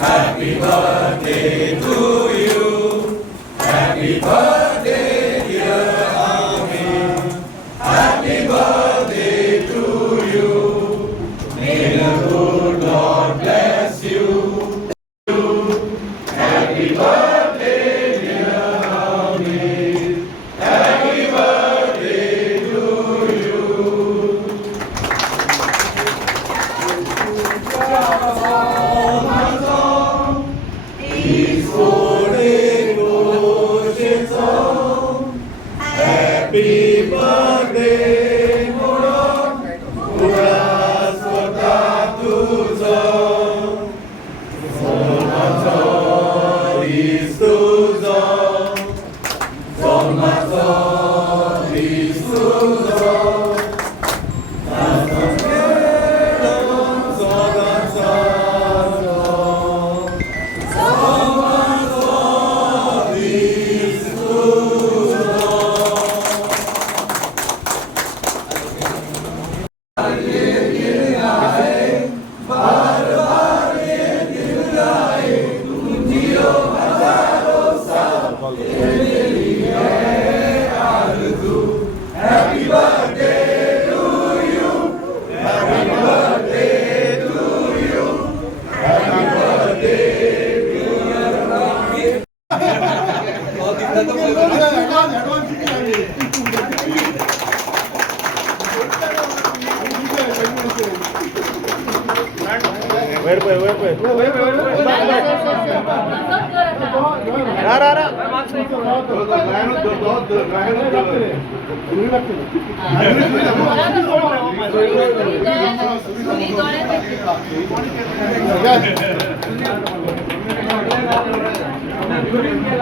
Happy birthday to you. Happy birthday, dear Amin. Happy birthday to you. May the good Lord bless you. Happy birthday, dear Amin. Happy birthday to you. Happy birthday, Muron, Muras kota tuzo, Solmaso istuzo, Solmaso istuzo, Happy birthday to you. Happy birthday to you. Happy birthday to you.